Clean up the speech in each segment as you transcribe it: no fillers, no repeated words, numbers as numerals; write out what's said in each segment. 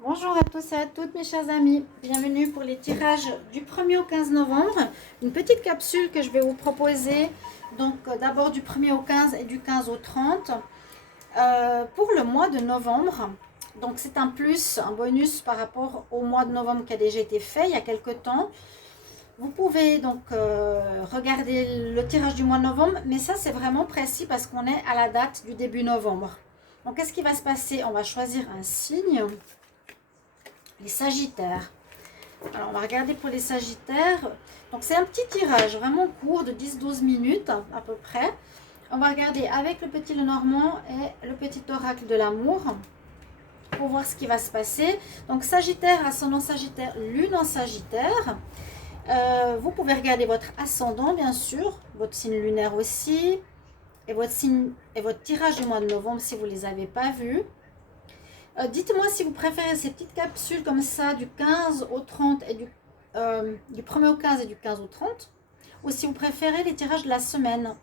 Bonjour à tous et à toutes mes chers amis, bienvenue pour les tirages du 1er au 15 novembre. Une petite capsule que je vais vous proposer, donc d'abord du 1er au 15 et du 15 au 30 pour le mois de novembre. Donc c'est un plus, un bonus par rapport au mois de novembre qui a déjà été fait il y a quelques temps. Vous pouvez donc regarder le tirage du mois de novembre, mais ça c'est vraiment précis parce qu'on est à la date du début novembre. Donc qu'est-ce qui va se passer? On va choisir un signe. Les Sagittaires. Alors, on va regarder pour les Sagittaires. Donc, c'est un petit tirage vraiment court de 10-12 minutes à peu près. On va regarder avec le petit Lenormand et le petit oracle de l'amour pour voir ce qui va se passer. Donc, Sagittaire, ascendant Sagittaire, lune en Sagittaire. Vous pouvez regarder votre ascendant, bien sûr, votre signe lunaire aussi, et votre signe et votre tirage du mois de novembre si vous ne les avez pas vus. Dites-moi si vous préférez ces petites capsules comme ça du 15 au 30 et du 1er au 15 et du 15 au 30, ou si vous préférez les tirages de la semaine,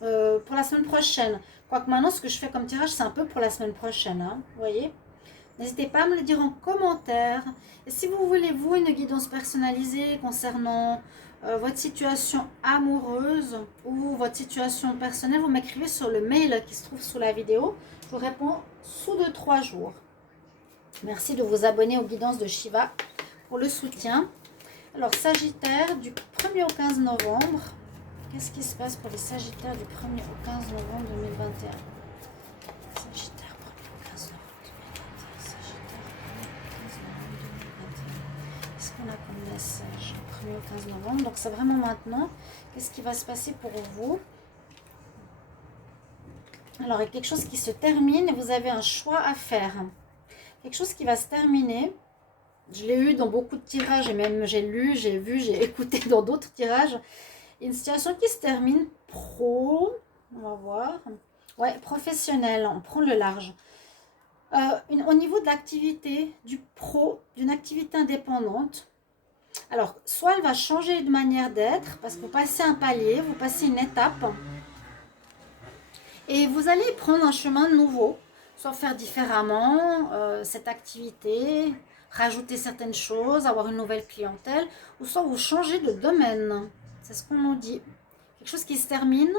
pour la semaine prochaine. Quoique maintenant ce que je fais comme tirage c'est un peu pour la semaine prochaine, hein, vous voyez. N'hésitez pas à me le dire en commentaire. Et si vous voulez vous une guidance personnalisée concernant votre situation amoureuse ou votre situation personnelle, vous m'écrivez sur le mail qui se trouve sous la vidéo. Je vous réponds sous 2-3 jours. Merci de vous abonner aux guidances de Shiva pour le soutien. Alors, Sagittaire, du 1er au 15 novembre. Qu'est-ce qui se passe pour les Sagittaires du 1er au 15 novembre 2021? Sagittaire, 1er au 15 novembre 2021. Sagittaire, 1er au 15 novembre 2021. Qu'est-ce qu'on a comme message? 1er au 15 novembre. Donc, c'est vraiment maintenant. Qu'est-ce qui va se passer pour vous? Alors, il y a quelque chose qui se termine et vous avez un choix à faire. Quelque chose qui va se terminer. Je l'ai eu dans beaucoup de tirages et même j'ai lu, j'ai vu, j'ai écouté dans d'autres tirages. Une situation qui se termine pro, on va voir. Ouais, professionnel, on prend le large. Au niveau de l'activité, du pro, d'une activité indépendante. Alors, soit elle va changer de manière d'être, parce que vous passez un palier, vous passez une étape. Et vous allez prendre un chemin nouveau, soit faire différemment cette activité, rajouter certaines choses, avoir une nouvelle clientèle, ou soit vous changez de domaine. C'est ce qu'on nous dit. Quelque chose qui se termine,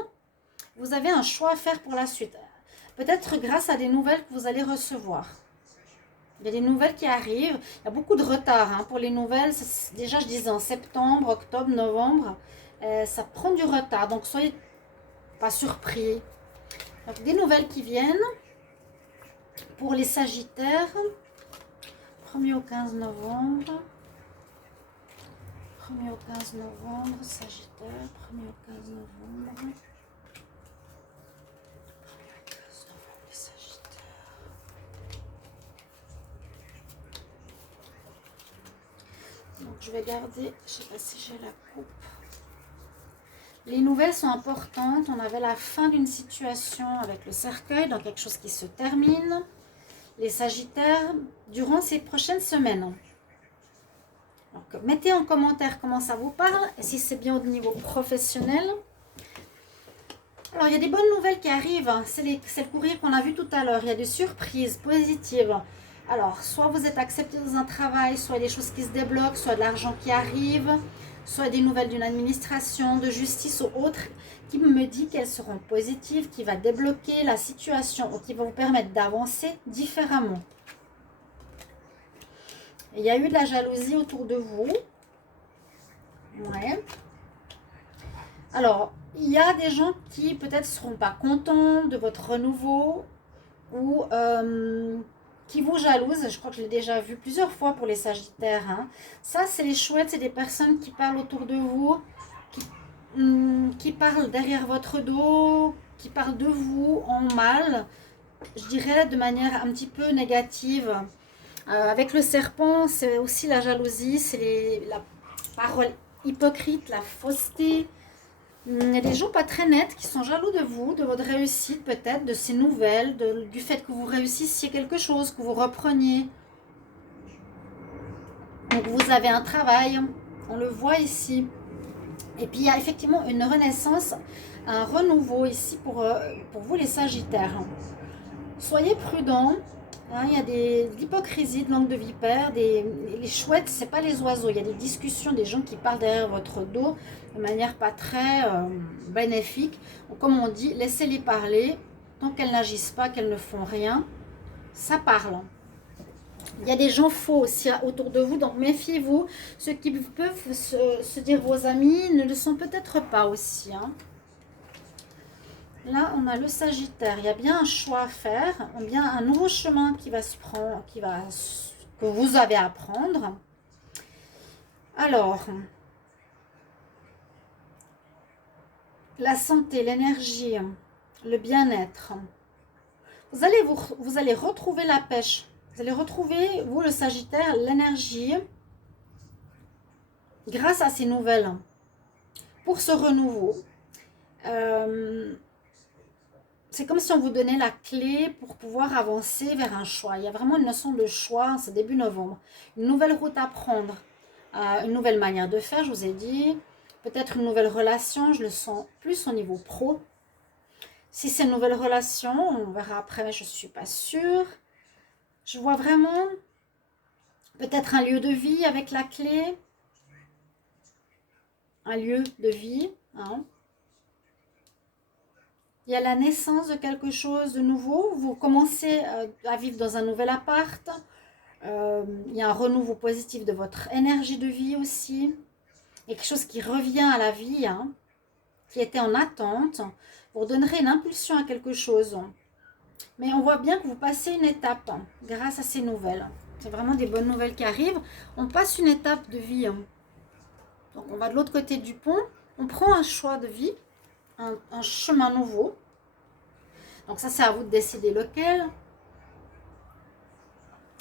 vous avez un choix à faire pour la suite. Peut-être grâce à des nouvelles que vous allez recevoir. Il y a des nouvelles qui arrivent. Il y a beaucoup de retard pour les nouvelles. Déjà, je disais en septembre, octobre, novembre, ça prend du retard. Donc, soyez pas surpris. Donc, des nouvelles qui viennent pour les Sagittaires. 1er au 15 novembre. 1er au 15 novembre, Sagittaire. 1er au 15 novembre. 1er au 15 novembre, les Sagittaires. Donc, je vais garder, je ne sais pas si j'ai la coupe. Les nouvelles sont importantes. On avait la fin d'une situation avec le cercueil, donc quelque chose qui se termine. Les Sagittaires, durant ces prochaines semaines. Donc, mettez en commentaire comment ça vous parle et si c'est bien au niveau professionnel. Alors, il y a des bonnes nouvelles qui arrivent. C'est le courrier qu'on a vu tout à l'heure. Il y a des surprises positives. Alors, soit vous êtes accepté dans un travail, soit des choses qui se débloquent, soit de l'argent qui arrive, soit des nouvelles d'une administration, de justice ou autre, qui me dit qu'elles seront positives, qui va débloquer la situation ou qui va vous permettre d'avancer différemment. Il y a eu de la jalousie autour de vous. Ouais. Alors, il y a des gens qui peut-être ne seront pas contents de votre renouveau ou qui vous jalousent. Je crois que je l'ai déjà vu plusieurs fois pour les Sagittaires. Ça, c'est les chouettes, c'est des personnes qui parlent autour de vous, qui parlent derrière votre dos, qui parlent de vous en mal, je dirais de manière un petit peu négative. Avec le serpent, c'est aussi la jalousie, c'est la parole hypocrite, la fausseté. Il y a des gens pas très nets qui sont jaloux de vous, de votre réussite peut-être, de ces nouvelles, du fait que vous réussissiez quelque chose, que vous repreniez. Donc vous avez un travail, on le voit ici. Et puis il y a effectivement une renaissance, un renouveau ici pour vous les Sagittaires. Soyez prudents. Hein, il y a de l'hypocrisie, de langue de vipère, les chouettes, c'est pas les oiseaux. Il y a des discussions, des gens qui parlent derrière votre dos de manière pas très bénéfique. Donc, comme on dit, laissez-les parler. Tant qu'elles n'agissent pas, qu'elles ne font rien, ça parle. Il y a des gens faux aussi autour de vous, donc méfiez-vous. Ceux qui peuvent se dire vos amis ne le sont peut-être pas aussi. Hein. Là, on a le Sagittaire. Il y a bien un choix à faire, bien un nouveau chemin qui va se prendre, que vous avez à prendre. Alors, la santé, l'énergie, le bien-être. Vous allez retrouver la pêche. Vous allez retrouver, vous le Sagittaire, l'énergie grâce à ces nouvelles. Pour ce renouveau, c'est comme si on vous donnait la clé pour pouvoir avancer vers un choix. Il y a vraiment une notion de choix, c'est début novembre. Une nouvelle route à prendre, une nouvelle manière de faire, je vous ai dit. Peut-être une nouvelle relation, je le sens plus au niveau pro. Si c'est une nouvelle relation, on verra après, je ne suis pas sûre. Je vois vraiment peut-être un lieu de vie avec la clé. Un lieu de vie. Hein. Il y a la naissance de quelque chose de nouveau. Vous commencez à vivre dans un nouvel appart. Il y a un renouveau positif de votre énergie de vie aussi. Il y a quelque chose qui revient à la vie, hein, qui était en attente. Vous donnerez une impulsion à quelque chose. Mais on voit bien que vous passez une étape grâce à ces nouvelles. C'est vraiment des bonnes nouvelles qui arrivent. On passe une étape de vie. Donc on va de l'autre côté du pont. On prend un choix de vie, un chemin nouveau. Donc ça, c'est à vous de décider lequel.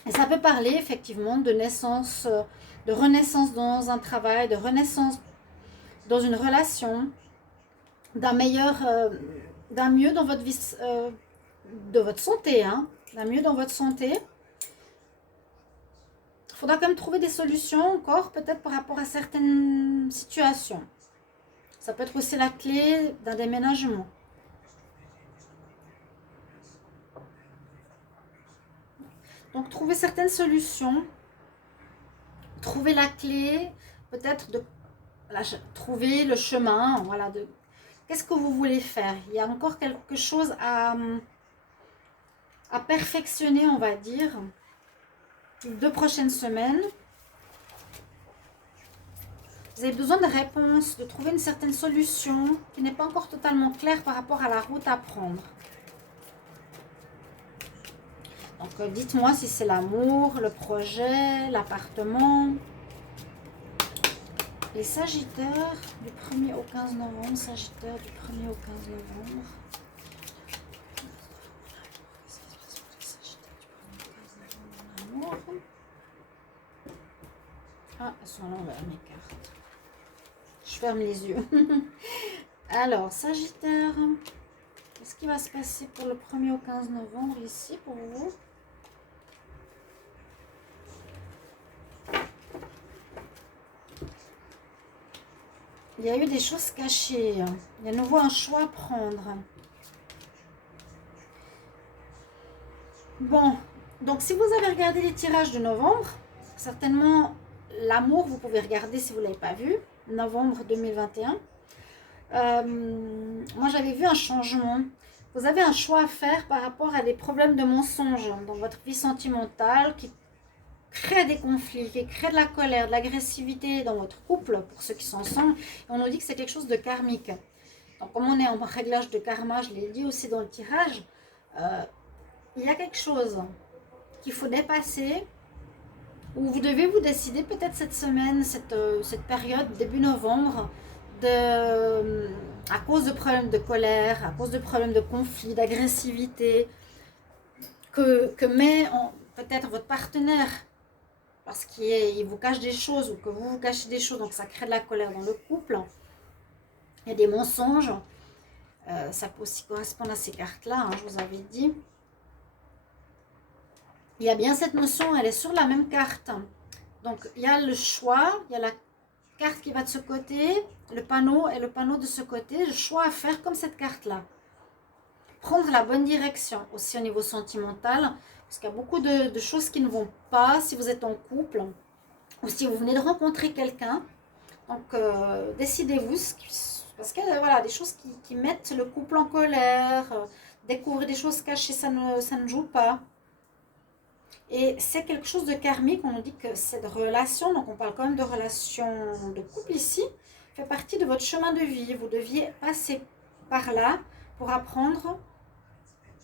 Et ça peut parler effectivement de naissance, de renaissance dans un travail, de renaissance dans une relation, d'un mieux dans votre vie, de votre santé, hein, d'un mieux dans votre santé. Il faudra quand même trouver des solutions encore, peut-être par rapport à certaines situations. Ça peut être aussi la clé d'un déménagement. Donc, trouver certaines solutions, trouver la clé, peut-être de trouver le chemin, voilà, de qu'est-ce que vous voulez faire. Il y a encore quelque chose à perfectionner, on va dire, les 2 prochaines semaines. Vous avez besoin de réponses, de trouver une certaine solution qui n'est pas encore totalement claire par rapport à la route à prendre. Donc, dites-moi si c'est l'amour, le projet, l'appartement. Les Sagittaires du 1er au 15 novembre. Sagittaire du 1er au 15 novembre. Ah, elles sont à l'envers mes cartes. Je ferme les yeux. Alors, Sagittaire, qu'est-ce qui va se passer pour le 1er au 15 novembre ici pour vous? Il y a eu des choses cachées. Il y a à nouveau un choix à prendre. Bon, donc si vous avez regardé les tirages de novembre, certainement l'amour, vous pouvez regarder si vous ne l'avez pas vu, novembre 2021. Moi, j'avais vu un changement. Vous avez un choix à faire par rapport à des problèmes de mensonges dans votre vie sentimentale qui crée des conflits, qui crée de la colère, de l'agressivité dans votre couple, pour ceux qui sont ensemble. Et on nous dit que c'est quelque chose de karmique. Donc, comme on est en réglage de karma, je l'ai dit aussi dans le tirage, il y a quelque chose qu'il faut dépasser, où vous devez vous décider peut-être cette semaine, cette période, début novembre, à cause de problèmes de colère, à cause de problèmes de conflits, d'agressivité, que met peut-être votre partenaire, parce qu'il vous cache des choses ou que vous vous cachez des choses, donc ça crée de la colère dans le couple. Il y a des mensonges, ça peut aussi correspondre à ces cartes-là, hein, je vous avais dit. Il y a bien cette notion, elle est sur la même carte. Donc, il y a le choix, il y a la carte qui va de ce côté, le panneau et le panneau de ce côté, le choix à faire comme cette carte-là. Prendre la bonne direction, aussi au niveau sentimental. Parce qu'il y a beaucoup de choses qui ne vont pas si vous êtes en couple ou si vous venez de rencontrer quelqu'un. Donc, décidez-vous, parce que voilà, des choses qui mettent le couple en colère, découvrir des choses cachées, ça ne joue pas. Et c'est quelque chose de karmique, on nous dit que cette relation, donc on parle quand même de relation de couple ici, fait partie de votre chemin de vie. Vous deviez passer par là pour apprendre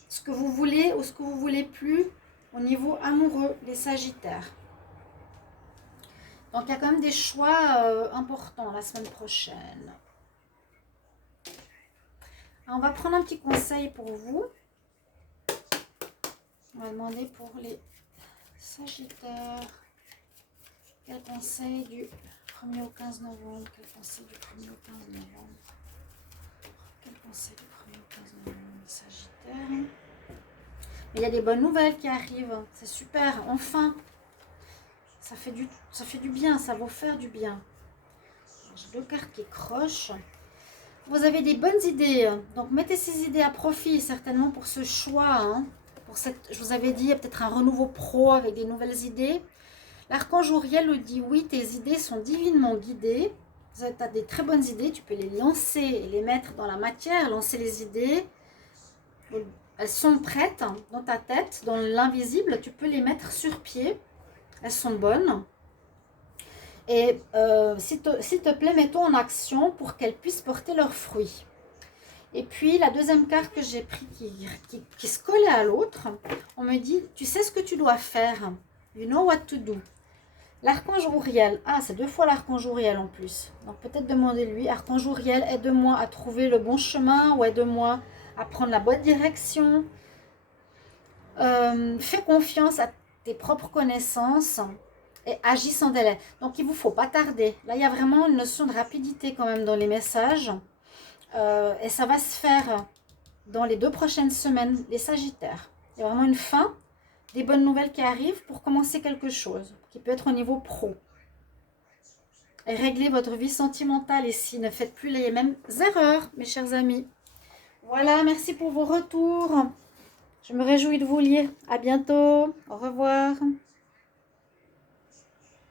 ce que vous voulez ou ce que vous voulez plus au niveau amoureux, les Sagittaires. Donc il y a quand même des choix importants la semaine prochaine. Alors, on va prendre un petit conseil pour vous. On va demander pour les Sagittaires. Quel conseil du 1er au 15 novembre? Quel conseil du 1er au 15 novembre? Quel conseil du 1er au 15 novembre, les Sagittaires? Mais il y a des bonnes nouvelles qui arrivent. C'est super, enfin. Ça fait du bien, ça va vous faire du bien. J'ai 2 cartes qui crochent. Vous avez des bonnes idées. Donc, mettez ces idées à profit, certainement, pour ce choix. Hein. Je vous avais dit, il y a peut-être un renouveau pro avec des nouvelles idées. L'archange Uriel nous dit, oui, tes idées sont divinement guidées. Tu as des très bonnes idées, tu peux les lancer et les mettre dans la matière, lancer les idées. Elles sont prêtes dans ta tête, dans l'invisible, tu peux les mettre sur pied. Elles sont bonnes. Et s'il te plaît, mets-toi en action pour qu'elles puissent porter leurs fruits. Et puis, la deuxième carte que j'ai prise qui se collait à l'autre, on me dit, tu sais ce que tu dois faire. You know what to do. L'archange Uriel. Ah, c'est 2 fois l'archange Uriel en plus. Donc, peut-être demandez-lui, archange Uriel, aide-moi à trouver le bon chemin ou aide-moi à prendre la bonne direction. Fais confiance à tes propres connaissances et agis sans délai. Donc, il ne vous faut pas tarder. Là, il y a vraiment une notion de rapidité quand même dans les messages. Et ça va se faire dans les 2 prochaines semaines, les Sagittaires. Il y a vraiment une fin, des bonnes nouvelles qui arrivent pour commencer quelque chose, qui peut être au niveau pro. Et régler votre vie sentimentale ici. Ne faites plus les mêmes erreurs, mes chers amis. Voilà, merci pour vos retours. Je me réjouis de vous lire. À bientôt. Au revoir.